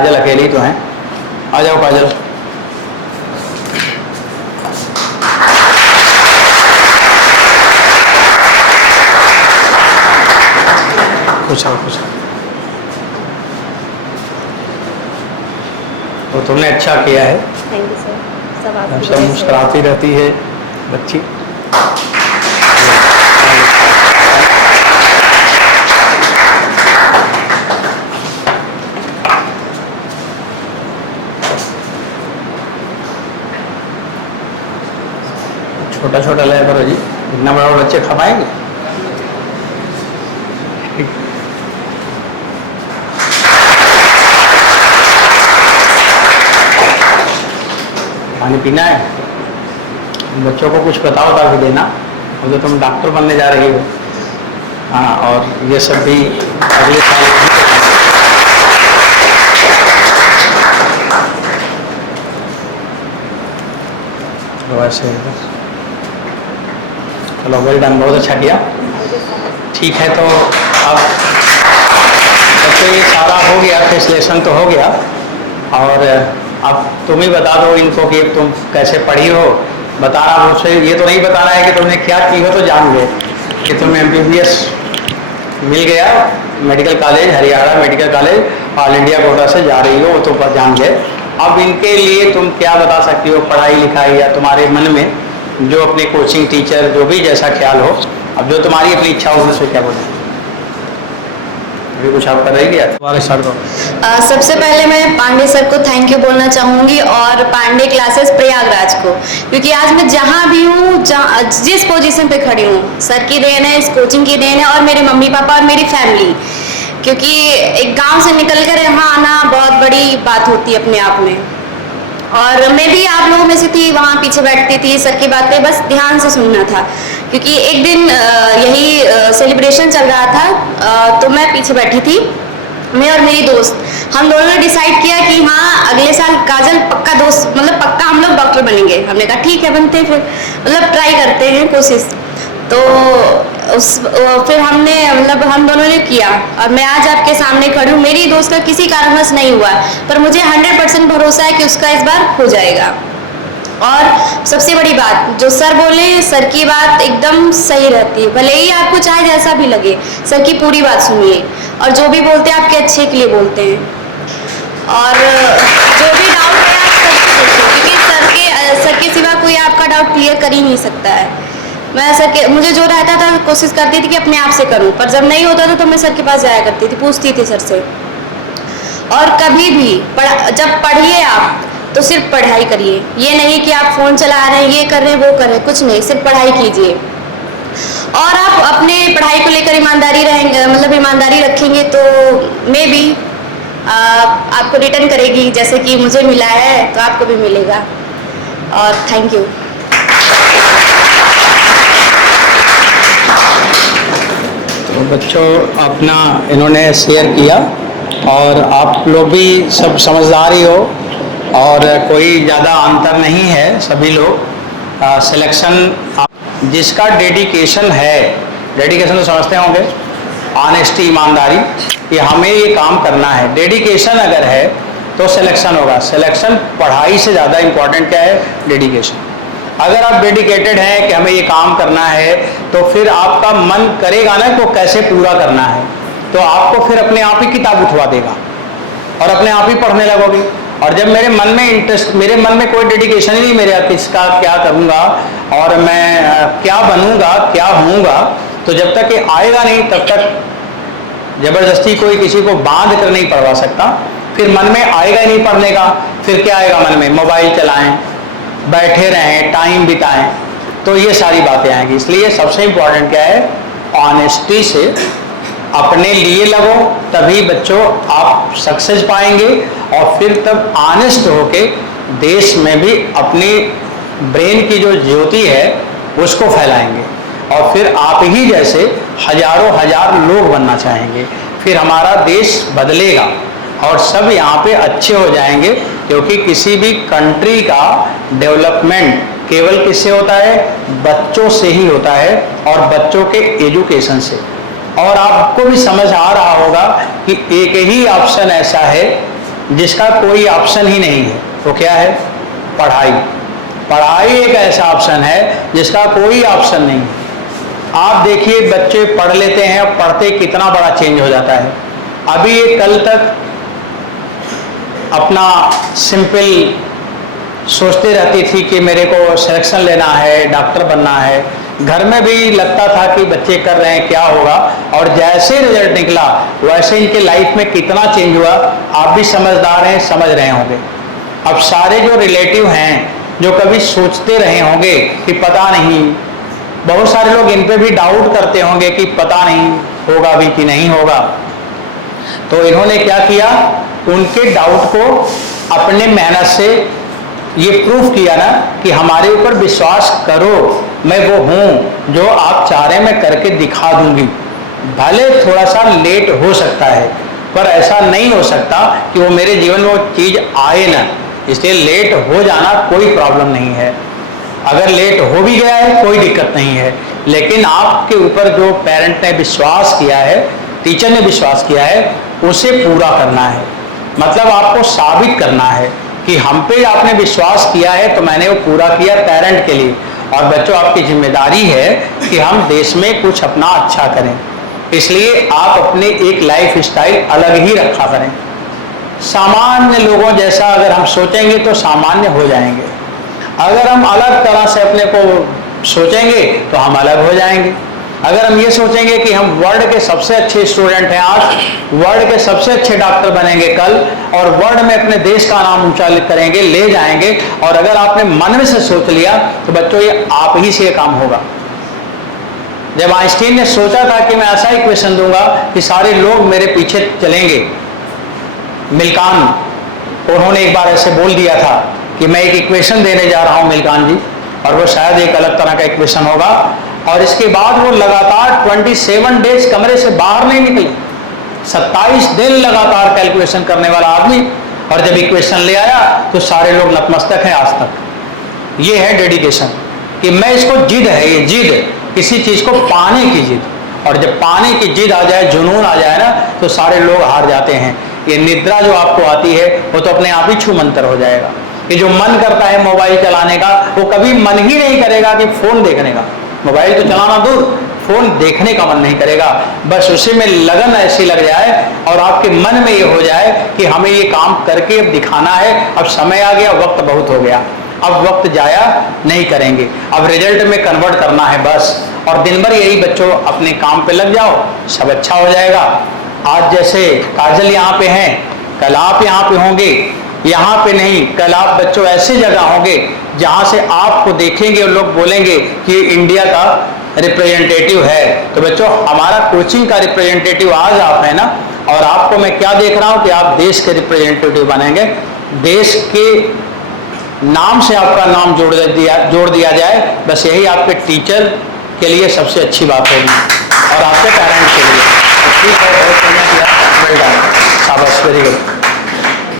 काजल अकेली तो हैं। आ जाओ काजल। कुछ तो तुमने अच्छा किया है। Thank you sir. सब आपकी सब मुस्कुराती रहती है बच्ची। छोटा छोटा लाया करो जी, इतना बड़ा बच्चे खा पाएंगे? पानी पीना है? बच्चों को कुछ बताओ ताकि देना, और जो तुम डॉक्टर बनने जा रही हो। हाँ, और ये सब भी अगले साल वैसे। चलो वेल डन, बहुत अच्छा किया। ठीक है, तो अब तो ये सारा हो गया, फैसिलेशन तो हो गया, और अब तुम ही बता दो इनको कि तुम कैसे पढ़ी हो। बताना मुझसे ये तो नहीं बताना है कि तुमने क्या की हो, तो जान गए कि तुम्हें MBBS मिल गया, medical college Haryana medical college all India quota से जा रही हो, वो तो जान गए। अब इनके लिए तुम क्या बता सकती हो, पढ़ाई लिखाई या तुम्हारे मन में जो अपने कोचिंग टीचर जो भी जैसा ख्याल हो, अब जो तुम्हारी अपनी इच्छा हो उससे क्या बोलें? अभी कुछ आप कर रही है तुम्हारे सर को। सबसे पहले मैं पांडे सर को थैंक यू बोलना चाहूँगी, और पांडे क्लासेस प्रयागराज को, क्योंकि आज मैं जहाँ भी हूँ, जिस पोजीशन पे खड़ी हूँ, सर की देन है, इस कोचिंग की देन है, और मेरे मम्मी पापा और मेरी फैमिली। क्योंकि एक गांव से निकलकर यहाँ आना बहुत बड़ी बात होती है अपने आप में, और मैं भी आप लोगों में से थी, वहाँ पीछे बैठती थी, सर की बातें बस ध्यान से सुनना था। क्योंकि एक दिन यही सेलिब्रेशन चल रहा था, तो मैं पीछे बैठी थी, मैं और मेरी दोस्त, हम दोनों ने डिसाइड किया कि हाँ अगले साल काजल पक्का दोस्त, मतलब पक्का हम लोग डॉक्टर बनेंगे। हमने कहा ठीक है, बनते हैं, फिर मतलब ट्राई करते हैं कोशिश। तो फिर हमने मतलब हम दोनों ने किया, और मैं आज आपके सामने खड़ी हूँ। मेरी दोस्त का किसी कारणवश नहीं हुआ, पर मुझे 100% भरोसा है कि उसका इस बार हो जाएगा। और सबसे बड़ी बात, जो सर बोले, सर की बात एकदम सही रहती है, भले ही आपको चाहे जैसा भी लगे, सर की पूरी बात सुनिए, और जो भी बोलते हैं आपके अच्छे के लिए बोलते हैं। और जो भी डाउट है आप सर से पूछिए, क्योंकि सर के सिवा कोई आपका डाउट क्लियर कर ही नहीं सकता है। मैं सर के, मुझे जो रहता था कोशिश करती थी कि अपने आप से करूं, पर जब नहीं होता था तो मैं सर के पास जाया करती थी, पूछती थी सर से। और कभी भी जब पढ़िए आप तो सिर्फ पढ़ाई करिए, ये नहीं कि आप फोन चला रहे हैं, ये कर रहे हैं, वो कर रहे हैं, कुछ नहीं, सिर्फ पढ़ाई कीजिए। और आप अपने पढ़ाई को लेकर ईमानदारी रहेंगे, मतलब ईमानदारी रखेंगे, तो मे बी आपको रिटर्न करेगी, जैसे कि मुझे मिला है तो आपको भी मिलेगा। और थैंक यू। तो बच्चों, अपना इन्होंने शेयर किया, और आप लोग भी सब समझदार ही हो, और कोई ज़्यादा अंतर नहीं है। सभी लोग सिलेक्शन, जिसका डेडिकेशन है, डेडिकेशन तो समझते होंगे, ऑनेस्टी, ईमानदारी, कि हमें ये काम करना है, डेडिकेशन अगर है तो सिलेक्शन होगा। सिलेक्शन पढ़ाई से ज़्यादा इम्पोर्टेंट क्या है? डेडिकेशन। अगर आप डेडिकेटेड हैं कि हमें ये काम करना है, तो फिर आपका मन करेगा ना कि वो कैसे पूरा करना है, तो आपको फिर अपने आप ही किताब उठवा देगा और अपने आप ही पढ़ने लगोगे। और जब मेरे मन में इंटरेस्ट, मेरे मन में कोई डेडिकेशन ही नहीं, मेरे किसका क्या करूँगा और मैं क्या बनूँगा, क्या होऊंगा, तो जब तक ये आएगा नहीं तब तक जबरदस्ती कोई किसी को बांध कर नहीं पढ़वा सकता। फिर मन में आएगा ही नहीं पढ़ने का, फिर क्या आएगा मन में? मोबाइल चलाएं, बैठे रहें, टाइम बिताएं, तो ये सारी बातें आएंगी। इसलिए सबसे इम्पोर्टेंट क्या है? ऑनेस्टी से अपने लिए लगो, तभी बच्चों आप सक्सेस पाएंगे, और फिर तब ऑनेस्ट होके देश में भी अपनी ब्रेन की जो ज्योति है उसको फैलाएंगे, और फिर आप ही जैसे हजारों हजार लोग बनना चाहेंगे। फिर हमारा देश बदलेगा और सब यहाँ पे अच्छे हो जाएंगे, क्योंकि किसी भी कंट्री का डेवलपमेंट केवल किससे होता है? बच्चों से ही होता है, और बच्चों के एजुकेशन से। और आपको भी समझ आ रहा होगा कि एक ही ऑप्शन ऐसा है जिसका कोई ऑप्शन ही नहीं है। वो क्या है? पढ़ाई। पढ़ाई एक ऐसा ऑप्शन है जिसका कोई ऑप्शन नहीं है। आप देखिए बच्चे पढ़ लेते हैं, पढ़ते कितना बड़ा चेंज हो जाता है। अभी ये कल तक अपना सिंपल सोचते रहती थी कि मेरे को सिलेक्शन लेना है, डॉक्टर बनना है। घर में भी लगता था कि बच्चे कर रहे हैं क्या होगा, और जैसे रिजल्ट निकला वैसे इनके लाइफ में कितना चेंज हुआ। आप भी समझदार हैं, समझ रहे होंगे। अब सारे जो रिलेटिव हैं जो कभी सोचते रहे होंगे कि पता नहीं, बहुत सारे लोग इन पे भी डाउट करते होंगे कि पता नहीं होगा भी कि नहीं होगा, तो इन्होंने क्या किया, उनके डाउट को अपने मेहनत से ये प्रूफ किया ना कि हमारे ऊपर विश्वास करो, मैं वो हूँ जो आप चाह रहे हैं, मैं करके दिखा दूंगी। भले थोड़ा सा लेट हो सकता है, पर ऐसा नहीं हो सकता कि वो मेरे जीवन में वो चीज़ आए ना। इसलिए लेट हो जाना कोई प्रॉब्लम नहीं है। अगर लेट हो भी गया है कोई दिक्कत नहीं है, लेकिन आपके ऊपर जो पेरेंट ने विश्वास किया है, टीचर ने विश्वास किया है, उसे पूरा करना है। मतलब आपको साबित करना है कि हम पे आपने विश्वास किया है तो मैंने वो पूरा किया पेरेंट के लिए। और बच्चों, आपकी जिम्मेदारी है कि हम देश में कुछ अपना अच्छा करें। इसलिए आप अपने एक लाइफ स्टाइल अलग ही रखा करें। सामान्य लोगों जैसा अगर हम सोचेंगे तो सामान्य हो जाएंगे। अगर हम अलग तरह से अपने को सोचेंगे तो हम अलग हो जाएंगे। अगर हम ये सोचेंगे कि हम वर्ल्ड के सबसे अच्छे स्टूडेंट हैं आज, वर्ल्ड के सबसे अच्छे डॉक्टर बनेंगे कल, और वर्ल्ड में अपने देश का नाम ऊंचा करेंगे, ले जाएंगे, और अगर आपने मन में से सोच लिया तो बच्चों ये आप ही से काम होगा। जब आइंस्टीन ने सोचा था कि मैं ऐसा इक्वेशन दूंगा कि सारे लोग मेरे पीछे चलेंगे, मिल्कान, उन्होंने एक बार ऐसे बोल दिया था कि मैं एक इक्वेशन देने जा रहा हूं मिल्कान जी, और वो शायद एक अलग तरह का इक्वेशन होगा। और इसके बाद वो लगातार 27 डेज कमरे से बाहर नहीं निकले, 27 दिन लगातार कैलकुलेशन करने वाला आदमी, और जब इक्वेशन ले आया तो सारे लोग नतमस्तक हैं आज तक। ये है डेडिकेशन कि मैं इसको जिद है, ये जिद किसी चीज को पाने की जिद, और जब पाने की जिद आ जाए, जुनून आ जाए ना, तो सारे लोग हार जाते हैं। ये निद्रा जो आपको आती है वो तो अपने आप ही छू मंतर हो जाएगा। ये जो मन करता है मोबाइल चलाने का, वो कभी मन ही नहीं करेगा कि फोन देखने का। मोबाइल तो चलाना दूर, फोन देखने का मन नहीं करेगा। बस उसी में लगन ऐसी लग जाए और आपके मन में ये हो जाए कि हमें ये काम करके अब दिखाना है, अब समय आ गया, वक्त बहुत हो गया, अब वक्त जाया नहीं करेंगे, अब रिजल्ट में कन्वर्ट करना है बस। और दिन भर यही बच्चों अपने काम पे लग जाओ, सब अच्छा हो जाएगा। आज जैसे काजल यहाँ पे हैं, कल आप यहाँ पे होंगे, यहाँ पे नहीं, कल आप बच्चों ऐसे जगह होंगे जहाँ से आपको देखेंगे और लोग बोलेंगे कि इंडिया का रिप्रेजेंटेटिव है। तो बच्चों, हमारा कोचिंग का रिप्रेजेंटेटिव आज आप है ना, और आपको मैं क्या देख रहा हूँ कि आप देश के रिप्रेजेंटेटिव बनेंगे। देश के नाम से आपका नाम जोड़ दिया जाए, बस यही आपके टीचर के लिए सबसे अच्छी बात होगी, और आपके पेरेंट्स के लिए। ठीक है, बहुत बढ़िया किया, वेल डन, शाबाश, वेरी गुड।